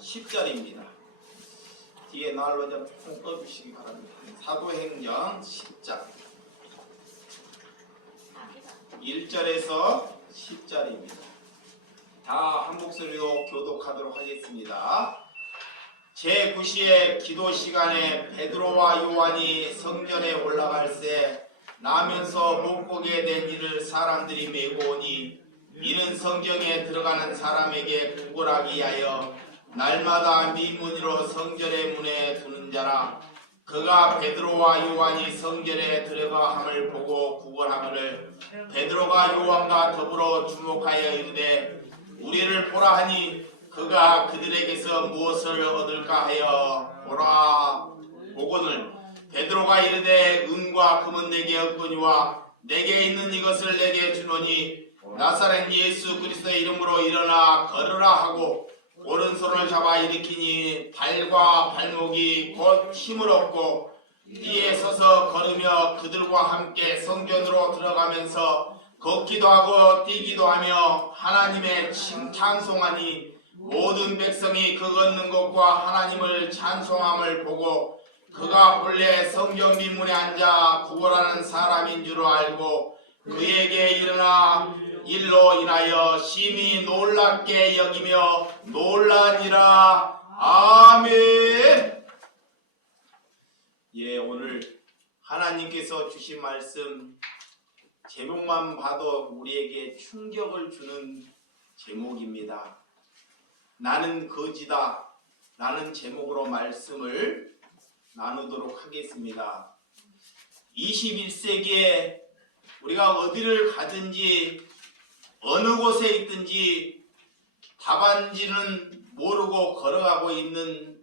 10절입니다. 뒤에 날로 좀 떠주시기 바랍니다. 사도행전 10장 1절에서 10절입니다. 다 한 목소리로 교독하도록 하겠습니다. 제9시의 기도 시간에 베드로와 요한이 성전에 올라갈새 나면서 못 보게 된 이를 사람들이 메고 오니 이는 성전에 들어가는 사람에게 구걸하기 위하여 날마다 미문으로 성전의 문에 두는 자라. 그가 베드로와 요한이 성전에 들어가 함을 보고 구걸하거늘 베드로가 요한과 더불어 주목하여 이르되 우리를 보라 하니 그가 그들에게서 무엇을 얻을까 하여 보거늘 베드로가 이르되 은과 금은 내게 없거니와 내게 있는 이것을 내게 주노니 나사렛 예수 그리스도의 이름으로 일어나 걸으라 하고 오른손을 잡아 일으키니 발과 발목이 곧 힘을 얻고 뒤에 서서 걸으며 그들과 함께 성전으로 들어가면서 걷기도 하고 뛰기도 하며 하나님의 찬송하니 모든 백성이 그 걷는 것과 하나님을 찬송함을 보고 그가 본래 성전 빈문에 앉아 구걸하는 사람인 줄 알고 그에게 일어나 일로 인하여 심히 놀랍게 여기며 놀라니라. 아멘. 예, 오늘 하나님께서 주신 말씀 제목만 봐도 우리에게 충격을 주는 제목입니다. 나는 거지다 라는 제목으로 말씀을 나누도록 하겠습니다. 21세기에 우리가 어디를 가든지 어느 곳에 있든지 답안지는 모르고 걸어가고 있는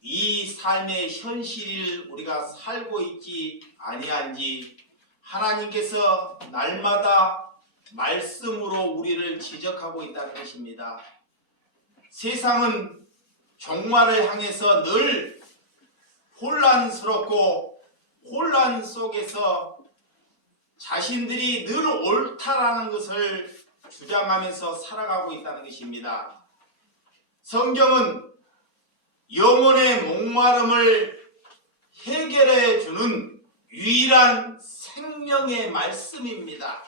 이 삶의 현실을 우리가 살고 있지 아니한지 하나님께서 날마다 말씀으로 우리를 지적하고 있다는 것입니다. 세상은 종말을 향해서 늘 혼란스럽고 혼란 속에서 자신들이 늘 옳다라는 것을 주장하면서 살아가고 있다는 것입니다. 성경은 영혼의 목마름을 해결해 주는 유일한 생명의 말씀입니다.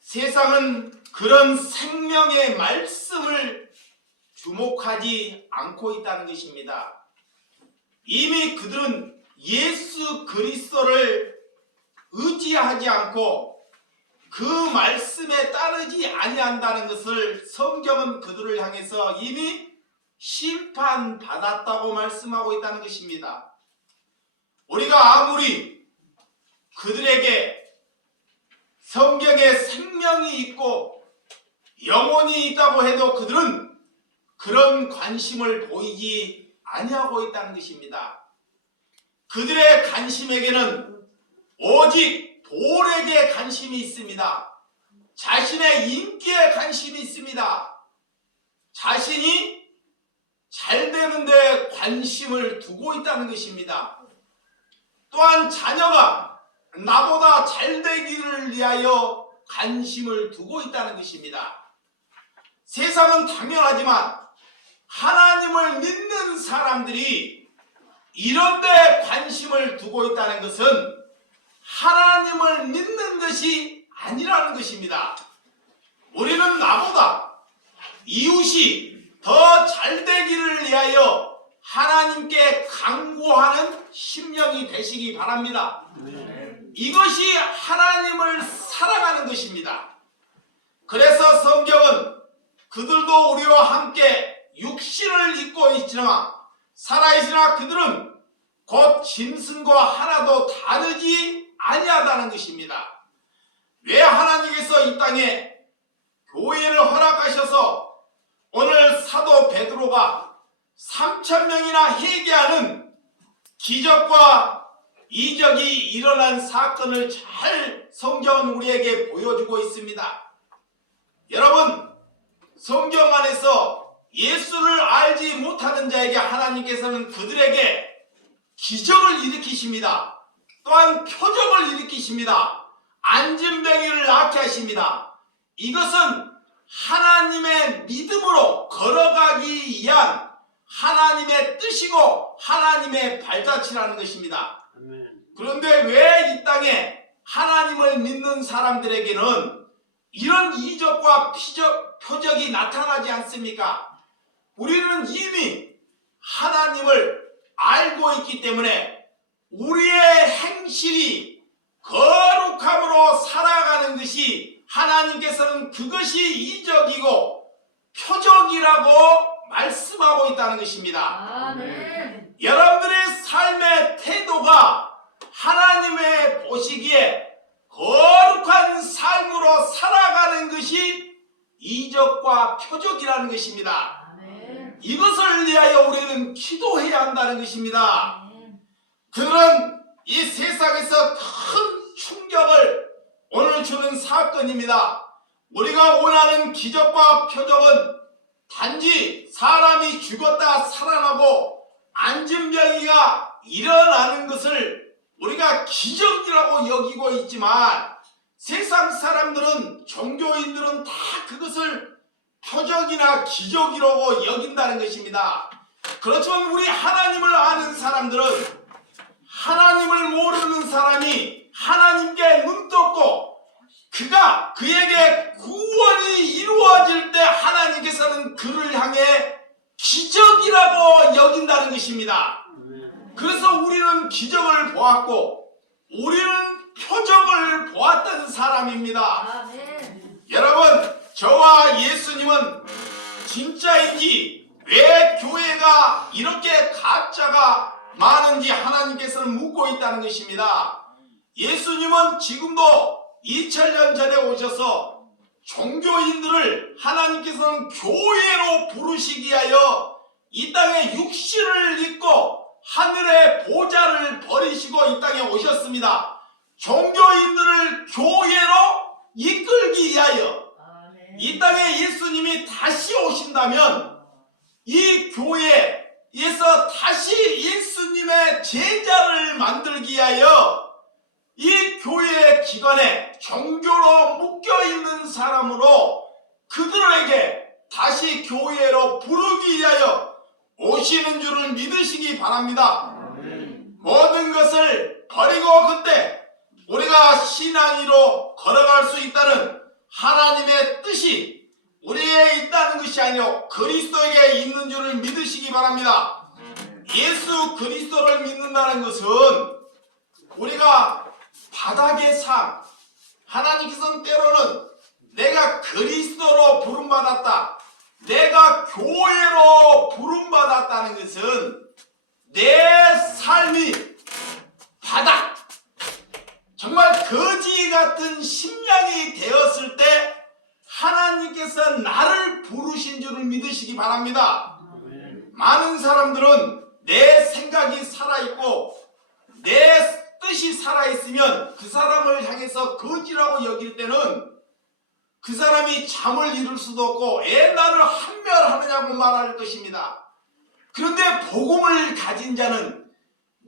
세상은 그런 생명의 말씀을 주목하지 않고 있다는 것입니다. 이미 그들은 예수 그리스도를 의지하지 않고 그 말씀에 따르지 아니한다는 것을 성경은 그들을 향해서 이미 심판받았다고 말씀하고 있다는 것입니다. 우리가 아무리 그들에게 성경에 생명이 있고 영혼이 있다고 해도 그들은 그런 관심을 보이지 아니하고 있다는 것입니다. 그들의 관심에게는 오직 돌에게 관심이 있습니다. 자신의 인기에 관심이 있습니다. 자신이 잘 되는 데 관심을 두고 있다는 것입니다. 또한 자녀가 나보다 잘 되기를 위하여 관심을 두고 있다는 것입니다. 세상은 당연하지만 하나님을 믿는 사람들이 이런 데 관심을 두고 있다는 것은 하나님을 믿는 것이 아니라는 것입니다. 우리는 나보다 이웃이 더 잘되기를 위하여 하나님께 간구하는 심령이 되시기 바랍니다. 이것이 하나님을 사랑하는 것입니다. 그래서 성경은 그들도 우리와 함께 육신을 입고 있지만 살아있으나 그들은 곧 짐승과 하나도 다르지 아니하다는 것입니다. 왜 하나님께서 이 땅에 교회를 허락하셔서 오늘 사도 베드로가 3,000명이나 회개하는 기적과 이적이 일어난 사건을 잘 성경은 우리에게 보여주고 있습니다. 여러분, 성경 안에서 예수를 알지 못하는 자에게 하나님께서는 그들에게 기적을 일으키십니다. 또한 표적을 일으키십니다. 안진병이를 낫게 하십니다. 이것은 하나님의 믿음으로 걸어가기 위한 하나님의 뜻이고 하나님의 발자취라는 것입니다. 그런데 왜 이 땅에 하나님을 믿는 사람들에게는 이런 이적과 표적이 나타나지 않습니까? 우리는 이미 하나님을 알고 있기 때문에 우리의 행실이 거룩함으로 살아가는 것이 하나님께서는 그것이 이적이고 표적이라고 말씀하고 있다는 것입니다. 아멘. 여러분들의 삶의 태도가 하나님의 보시기에 거룩한 삶으로 살아가는 것이 이적과 표적이라는 것입니다. 아멘. 이것을 위하여 우리는 기도해야 한다는 것입니다. 아멘. 그런 이 세상에서 큰 충격을 오늘 주는 사건입니다. 우리가 원하는 기적과 표적은 단지 사람이 죽었다 살아나고 안진병이가 일어나는 것을 우리가 기적이라고 여기고 있지만 세상 사람들은 종교인들은 다 그것을 표적이나 기적이라고 여긴다는 것입니다. 그렇지만 우리 하나님을 아는 사람들은 하나님을 모르는 사람이 하나님께 눈떴고 그에게 구원이 이루어질 때 하나님께서는 그를 향해 기적이라고 여긴다는 것입니다. 그래서 우리는 기적을 보았고 우리는 표적을 보았던 사람입니다. 아멘. 여러분, 저와 예수님은 진짜인지 왜 교회가 이렇게 가짜가 많은지 하나님께서는 묻고 있다는 것입니다. 예수님은 지금도 2000년 전에 오셔서 종교인들을 하나님께서는 교회로 부르시기 위하여 이 땅에 육신을 입고 하늘의 보좌를 버리시고 이 땅에 오셨습니다. 종교인들을 교회로 이끌기 위하여 아멘. 이 땅에 예수님이 다시 오신다면 이 교회에서 다시 예수님의 제자를 만들기 위하여 이 교회의 기관에 종교로 묶여있는 사람으로 그들에게 다시 교회로 부르기 위하여 오시는 줄을 믿으시기 바랍니다. 모든 것을 버리고 그때 우리가 신앙으로 걸어갈 수 있다는 하나님의 뜻이 우리에 있다는 것이 아니요 그리스도에게 있는 줄을 믿으시기 바랍니다. 예수 그리스도를 믿는다는 것은 우리가 바닥의 삶, 하나님께서는 때로는 내가 그리스도로 부름받았다, 내가 교회로 부름받았다는 것은 내 삶이 바닥, 정말 거지 같은 심령이 되었을 때 하나님께서 나를 부르신 줄을 믿으시기 바랍니다. 많은 사람들은 내 생각이 살아있고 내 뜻이 살아있으면 그 사람을 향해서 거지라고 여길 때는 그 사람이 잠을 이룰 수도 없고 애 나를 한멸하느냐고 말할 것입니다. 그런데 복음을 가진 자는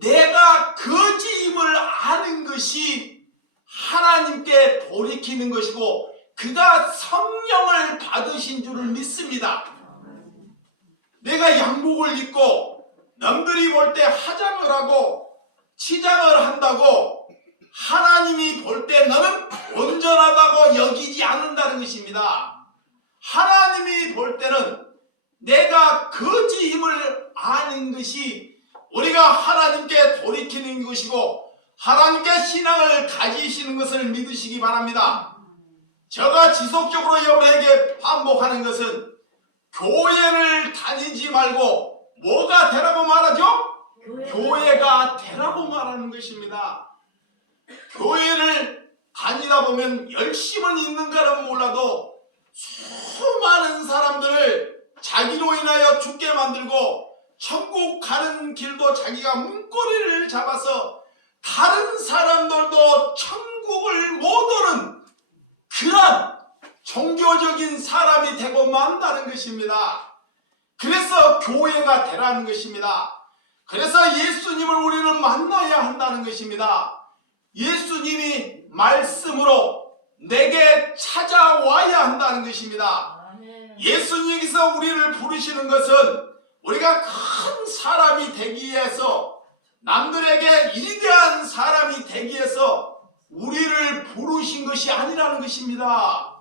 내가 거지임을 아는 것이 하나님께 돌이키는 것이고 그가 성령을 받으신 줄을 믿습니다. 내가 양복을 입고 남들이 볼 때 화장을 하고 치장을 한다고 하나님이 볼 때 너는 온전하다고 여기지 않는다는 것입니다. 하나님이 볼 때는 내가 거지임을 아는 것이 우리가 하나님께 돌이키는 것이고 하나님께 신앙을 가지시는 것을 믿으시기 바랍니다. 제가 지속적으로 여러분에게 반복하는 것은 교회를 다니지 말고 뭐가 되라고 말하죠? 교회가 되라고 말하는 것입니다. 교회를 다니다 보면 열심은 있는가는 몰라도 수많은 사람들을 자기로 인하여 죽게 만들고 천국 가는 길도 자기가 문고리를 잡아서 다른 사람들도 천국을 못 오는 그런 종교적인 사람이 되고 만다는 것입니다. 그래서 교회가 되라는 것입니다. 그래서 예수님을 우리는 만나야 한다는 것입니다. 예수님이 말씀으로 내게 찾아와야 한다는 것입니다. 예수님께서 우리를 부르시는 것은 우리가 큰 사람이 되기 위해서, 남들에게 위대한 사람이 되기 위해서 우리를 부르신 것이 아니라는 것입니다.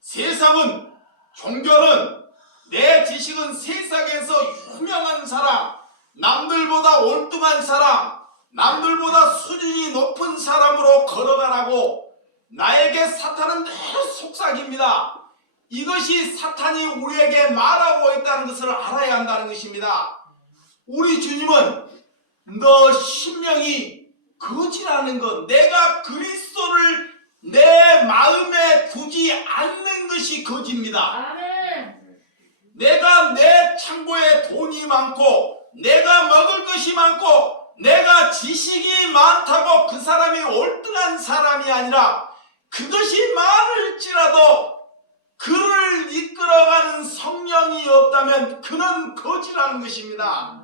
세상은, 종교는, 내 지식은 세상에서 유명한 사람, 남들보다 올등한 사람, 남들보다 수준이 높은 사람으로 걸어가라고 나에게 사탄은 늘 속삭입니다. 이것이 사탄이 우리에게 말하고 있다는 것을 알아야 한다는 것입니다. 우리 주님은 너 심령이 거지라는 것, 내가 그리스도를 내 마음에 두지 않는 것이 거지입니다. 아멘. 내가 내 창고에 돈이 많고, 내가 먹을 것이 많고, 내가 지식이 많다고 그 사람이 올등한 사람이 아니라, 그것이 많을지라도 그를 이끌어가는 성령이 없다면 그는 거지라는 것입니다.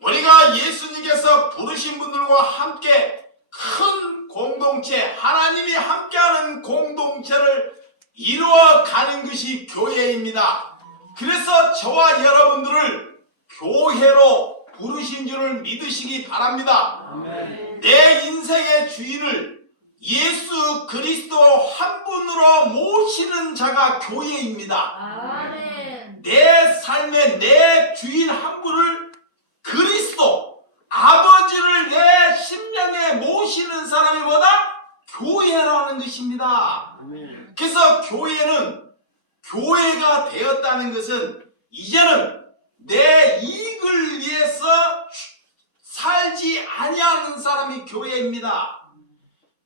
우리가 예수님께서 부르신 분들과 함께 큰 공동체, 하나님이 함께하는 공동체를 이루어가는 것이 교회입니다. 그래서 저와 여러분들을 교회로 부르신 줄을 믿으시기 바랍니다. 내 인생의 주인을 예수 그리스도 한 분으로 모시는 자가 교회입니다. 아멘. 내 삶의 내 주인 한 분을, 그리스도 아버지를 내 심령에 모시는 사람이 뭐다? 교회라는 것입니다. 그래서 교회는, 교회가 되었다는 것은 이제는 내 이익을 위해서 살지 아니하는 사람이 교회입니다.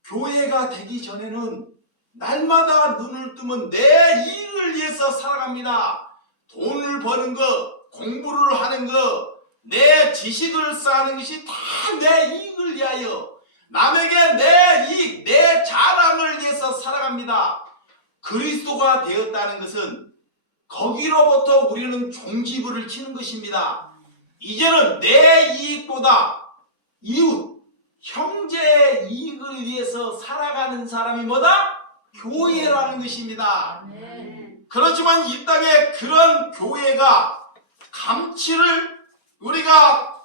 교회가 되기 전에는 날마다 눈을 뜨면 내 이익을 위해서 살아갑니다. 돈을 버는 것, 공부를 하는 것, 내 지식을 쌓는 것이 다 내 이익을 위하여, 남에게 내 이익, 내 자랑을 위해서 살아갑니다. 그리스도가 되었다는 것은 거기로부터 우리는 종지부를 치는 것입니다. 이제는 내 이익보다 이웃, 형제의 이익을 위해서 살아가는 사람이 뭐다? 교회라는 것입니다. 그렇지만 이 땅에 그런 교회가, 감치를 우리가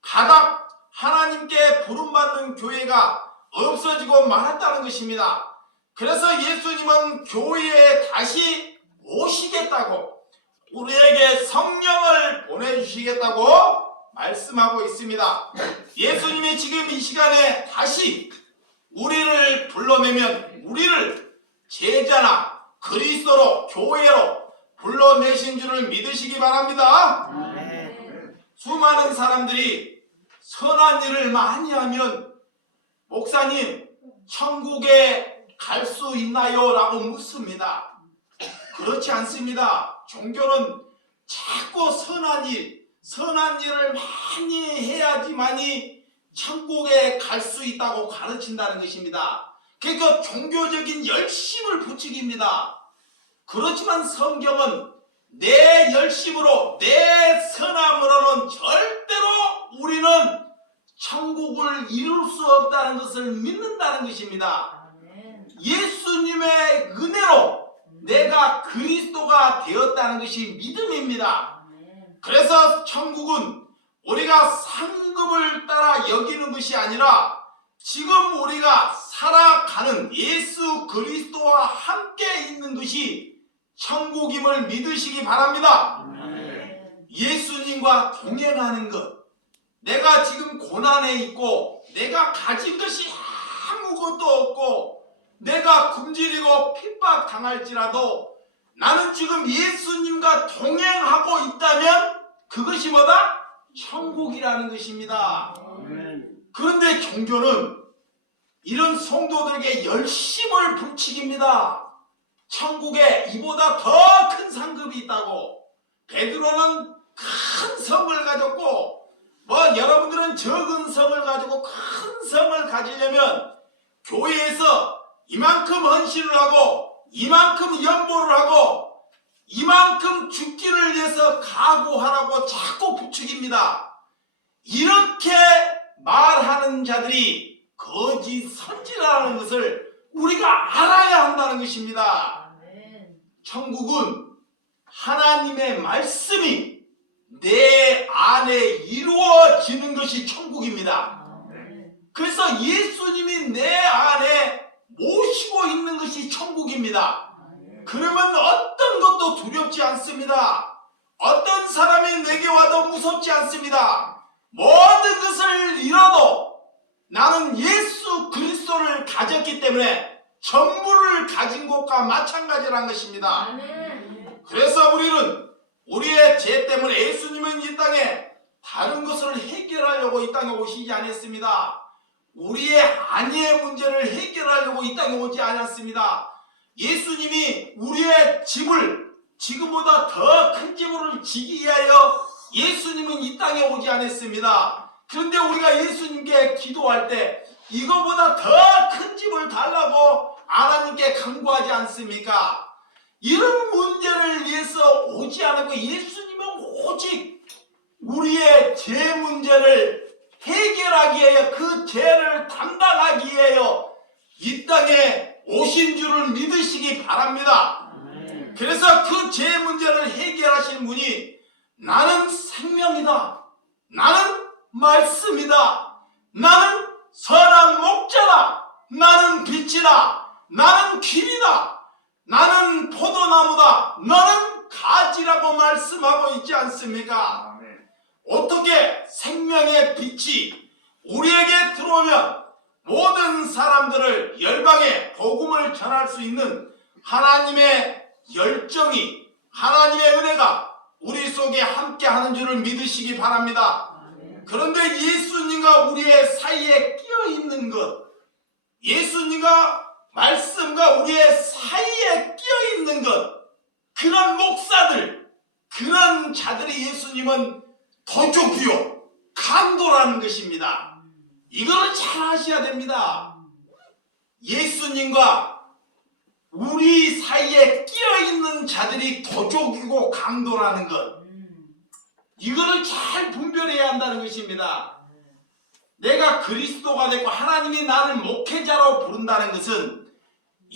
가닥 하나님께 부름받는 교회가 없어지고 말았다는 것입니다. 그래서 예수님은 교회에 다시 오시겠다고, 우리에게 성령을 보내주시겠다고 말씀하고 있습니다. 예수님이 지금 이 시간에 다시 우리를 불러내면, 우리를 제자나 그리스도로, 교회로 불러내신 줄을 믿으시기 바랍니다. 수많은 사람들이 선한 일을 많이 하면 목사님 천국에 갈 수 있나요? 라고 묻습니다. 그렇지 않습니다. 종교는 자꾸 선한 일을 많이 해야지만이 천국에 갈 수 있다고 가르친다는 것입니다. 그러니까 종교적인 열심을 부추깁니다. 그렇지만 성경은 내 열심으로, 내 선함으로는 절대로 우리는 천국을 이룰 수 없다는 것을 믿는다는 것입니다. 예수님의 은혜로 내가 그리스도가 되었다는 것이 믿음입니다. 그래서 천국은 우리가 상급을 따라 여기는 것이 아니라 지금 우리가 살아가는 예수 그리스도와 함께 있는 것이 천국임을 믿으시기 바랍니다. 예수님과 동행하는 것, 내가 지금 고난에 있고 내가 가진 것이 아무것도 없고 내가 굶주리고 핍박당할지라도 나는 지금 예수님과 동행하고 있다면 그것이 뭐다? 천국이라는 것입니다. 그런데 종교는 이런 성도들에게 열심을 부추깁니다. 천국에 이보다 더 큰 상급이 있다고. 베드로는 큰 성을 가졌고, 여러분들은 적은 성을 가지고 큰 성을 가지려면 교회에서 이만큼 헌신을 하고, 이만큼 연보를 하고, 이만큼 죽기를 위해서 각오하라고 자꾸 부추깁니다. 이렇게 말하는 자들이 거짓 선지라는 것을 우리가 알아야 한다는 것입니다. 아멘. 천국은 하나님의 말씀이 내 안에 이루어지는 것이 천국입니다. 아멘. 그래서 예수님이 내 안에 모시고 있는 것이 천국입니다. 그러면 어떤 것도 두렵지 않습니다. 어떤 사람이 내게 와도 무섭지 않습니다. 모든 것을 잃어도 나는 예수 그리스도를 가졌기 때문에 전부를 가진 것과 마찬가지라는 것입니다. 아멘. 그래서 우리는 우리의 죄 때문에 예수님은 이 땅에 다른 것을 해결하려고 이 땅에 오시지 않았습니다. 우리의 안위의 문제를 해결하려고 이 땅에 오지 않았습니다. 예수님이 우리의 집을 지금보다 더 큰 집을 지기 위하여 예수님은 이 땅에 오지 않았습니다. 그런데 우리가 예수님께 기도할 때 이거보다 더 큰 집을 달라고 하나님께 간구하지 않습니까? 이런 문제를 위해서 오지 않았고 예수님은 오직 우리의 죄 문제를 해결하기 위하여 그 죄를 담당하기 위하여 이 땅에 오신 줄을 믿으시기 바랍니다. 그래서 그 죄 문제를 해결하시는 분이 나는 생명이다. 나는 말씀이다. 나는 선한 목자다. 나는 빛이다. 나는 길이다. 나는 포도나무다. 너는 가지라고 말씀하고 있지 않습니까? 어떻게 생명의 빛이 우리에게 들어오면 모든 사람들을 열방에 복음을 전할 수 있는 하나님의 열정이, 하나님의 은혜가 우리 속에 함께하는 줄을 믿으시기 바랍니다. 그런데 예수님과 우리의 사이에 끼어있는 것, 예수님과 말씀과 우리의 사이에 끼어있는 것, 그런 목사들, 그런 자들이 예수님은 도적이요 강도라는 것입니다. 이거를 잘 아셔야 됩니다. 예수님과 우리 사이에 끼어있는 자들이 도적이고 강도라는 것, 이거를 잘 분별해야 한다는 것입니다. 내가 그리스도가 되고 하나님이 나를 목회자로 부른다는 것은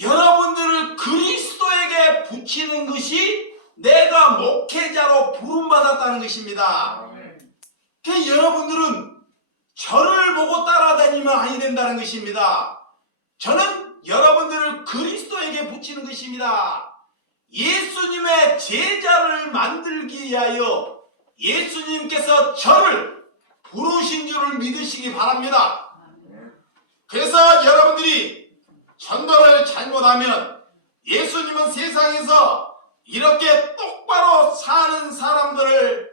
여러분들을 그리스도에게 붙이는 것이 내가 목회자로 부름받았다는 것입니다. 그러니까 여러분들은 저를 보고 따라다니면 아니 된다는 것입니다. 저는 여러분들을 그리스도에게 붙이는 것입니다. 예수님의 제자를 만들기 위하여 예수님께서 저를 부르신 줄을 믿으시기 바랍니다. 그래서 여러분들이 전도를 잘못하면 예수님은 세상에서 이렇게 똑바로 사는 사람들을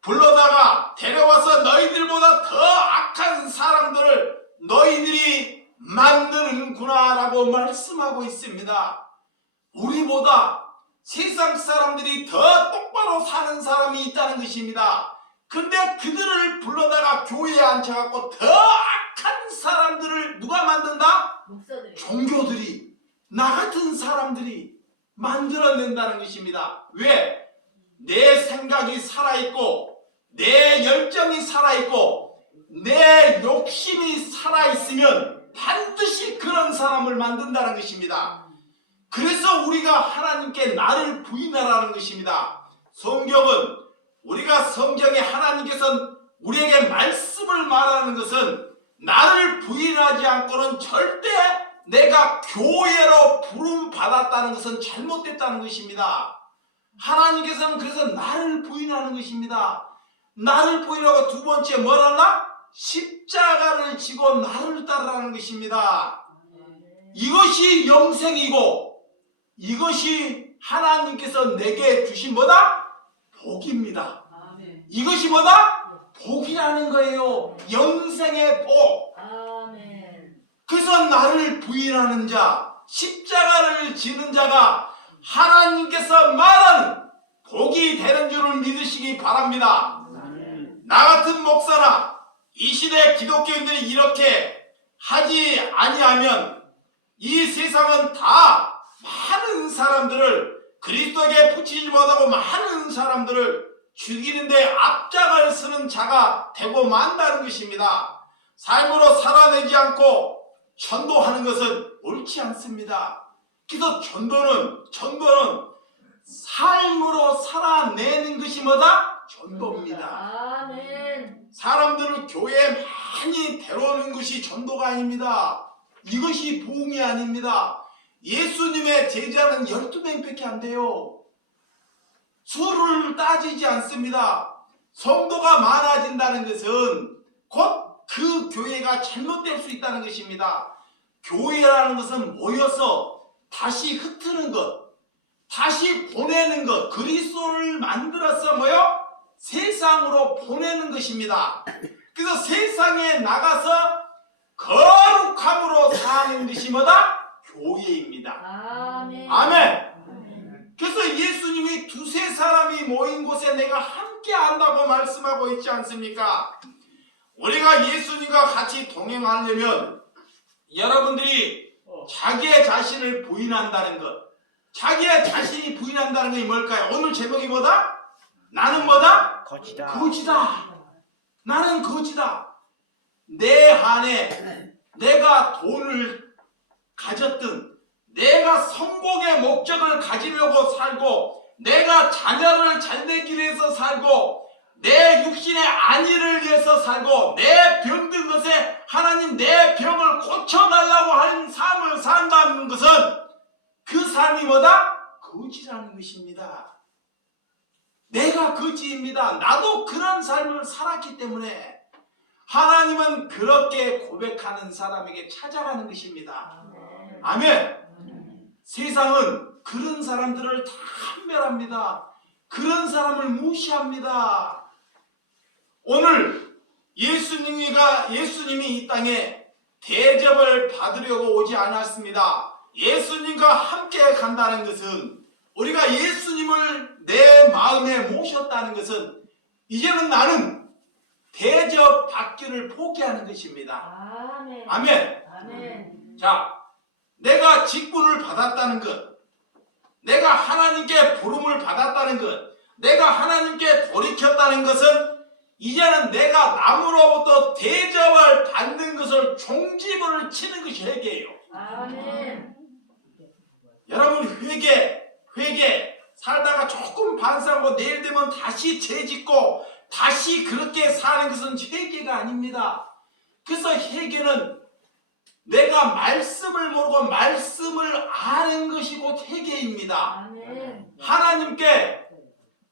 불러다가 데려와서 너희들보다 더 악한 사람들을 너희들이 만드는구나 라고 말씀하고 있습니다. 우리보다 세상 사람들이 더 똑바로 사는 사람이 있다는 것입니다. 근데 그들을 불러다가 교회에 앉혀갖고 더 악한 사람들을 누가 만든다? 목사들이. 종교들이, 나 같은 사람들이 만들어낸다는 것입니다. 왜? 내 생각이 살아있고 내 열정이 살아있고 내 욕심이 살아있으면 반드시 그런 사람을 만든다는 것입니다. 그래서 우리가 하나님께 나를 부인하라는 것입니다. 성경은 우리가 성경에 하나님께서 우리에게 말씀을 말하는 것은 나를 부인하지 않고는 절대 내가 교회로 부름받았다는 것은 잘못됐다는 것입니다. 하나님께서는 그래서 나를 부인하는 것입니다. 나를 부인하고 두 번째 뭘 하나? 십자가를 지고 나를 따르라는 것입니다. 이것이 영생이고 이것이 하나님께서 내게 주신 뭐다? 복입니다. 이것이 뭐다? 복이라는 거예요. 영생의 복. 그래서 나를 부인하는 자, 십자가를 지는 자가 하나님께서 말하는 복이 되는 줄을 믿으시기 바랍니다. 나 같은 목사나 이 시대 기독교인들이 이렇게 하지 아니하면 이 세상은 다 많은 사람들을 그리스도에게 붙이지 못하고 많은 사람들을 죽이는데 앞장을 서는 자가 되고 만다는 것입니다. 삶으로 살아내지 않고 전도하는 것은 옳지 않습니다. 그래서 전도는 삶으로 살아내는 것이 뭐다? 전도입니다. 아멘. 사람들을 교회에 많이 데려오는 것이 전도가 아닙니다. 이것이 부흥이 아닙니다. 예수님의 제자는 12명밖에 안 돼요. 수를 따지지 않습니다. 성도가 많아진다는 것은 곧 그 교회가 잘못될 수 있다는 것입니다. 교회라는 것은 모여서 다시 흩트는 것, 다시 보내는 것, 그리스도를 만들어서 뭐요? 세상으로 보내는 것입니다. 그래서 세상에 나가서 거룩함으로 사는 것이 뭐다? 교회입니다. 아멘. 아멘. 그래서 예수님이 두세 사람이 모인 곳에 내가 함께 한다고 말씀하고 있지 않습니까? 우리가 예수님과 같이 동행하려면 여러분들이 자기의 자신을 부인한다는 것, 자기의 자신이 부인한다는 것이 뭘까요? 오늘 제목이 뭐다? 나는 뭐다? 거지다. 거지다. 나는 거지다. 내 안에 내가 돈을 가졌든, 내가 성공의 목적을 가지려고 살고, 내가 자녀를 잘 되기 위해서 살고, 내 육신의 안위를 위해서 살고, 내 병든 것에 하나님 내 병을 고쳐달라고 하는 삶을 산다는 것은 그 삶이 뭐다? 거지라는 것입니다. 내가 거지입니다. 나도 그런 삶을 살았기 때문에 하나님은 그렇게 고백하는 사람에게 찾아가는 것입니다. 아멘. 세상은 그런 사람들을 다 한멸합니다. 그런 사람을 무시합니다. 오늘 예수님이 이 땅에 대접을 받으려고 오지 않았습니다. 예수님과 함께 간다는 것은, 우리가 예수님을 내 마음에 모셨다는 것은 이제는 나는 대접 받기를 포기하는 것입니다. 아멘. 아멘. 아멘. 자, 내가 직분을 받았다는 것, 내가 하나님께 부름을 받았다는 것, 내가 하나님께 돌이켰다는 것은 이제는 내가 남으로부터 대접을 받는 것을 종지부를 치는 것이 회개예요. 아멘. 여러분, 회개 살다가 조금 반성하고 내일 되면 다시 죄짓고 다시 그렇게 사는 것은 회개가 아닙니다. 그래서 회개는 내가 말씀을 모르고 말씀을 아는 것이 곧 회개입니다. 아멘.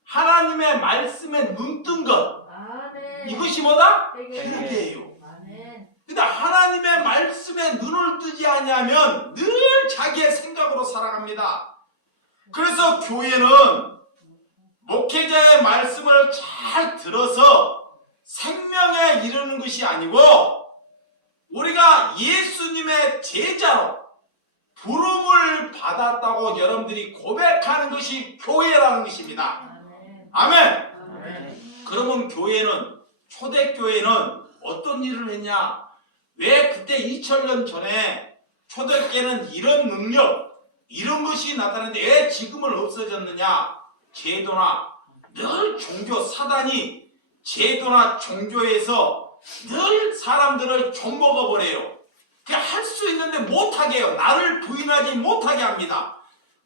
하나님의 말씀에 눈뜬 것, 아멘. 이것이 뭐다? 회개. 회개예요. 아멘. 근데 하나님의 말씀에 눈을 뜨지 않으면 늘 자기의 생각으로 살아갑니다. 그래서 교회는 목회자의 말씀을 잘 들어서 생명에 이르는 것이 아니고, 우리가 예수님의 제자로 부름을 받았다고 여러분들이 고백하는 것이 교회라는 것입니다. 아멘. 아멘. 아멘. 그러면 초대교회는 어떤 일을 했냐? 왜 그때 2000년 전에 초대교회는 이런 능력, 이런 것이 나타났는데 왜 지금은 없어졌느냐? 제도나 늘 사단이 제도나 종교에서 늘 사람들을 좀먹어버려요. 그냥 할 수 있는데 못하게 해요. 나를 부인하지 못하게 합니다.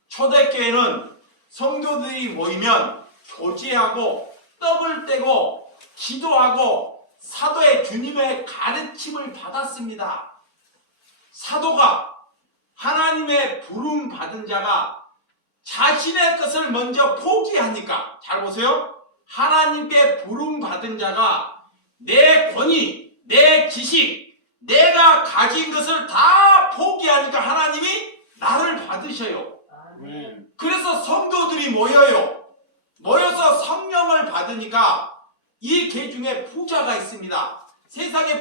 초대교회는 성도들이 모이면 교제하고 떡을 떼고 기도하고 사도의 주님의 가르침을 받았습니다. 사도가, 하나님의 부름 받은 자가 자신의 것을 먼저 포기하니까, 잘 보세요. 하나님께 부름 받은 자가 내 권위, 내 지식, 내가 가진 것을 다 포기하니까 하나님이 나를 받으셔요. 아멘. 그래서 성도들이 모여서 성령을 받으니까 이 개 중에 부자가 있습니다. 세상에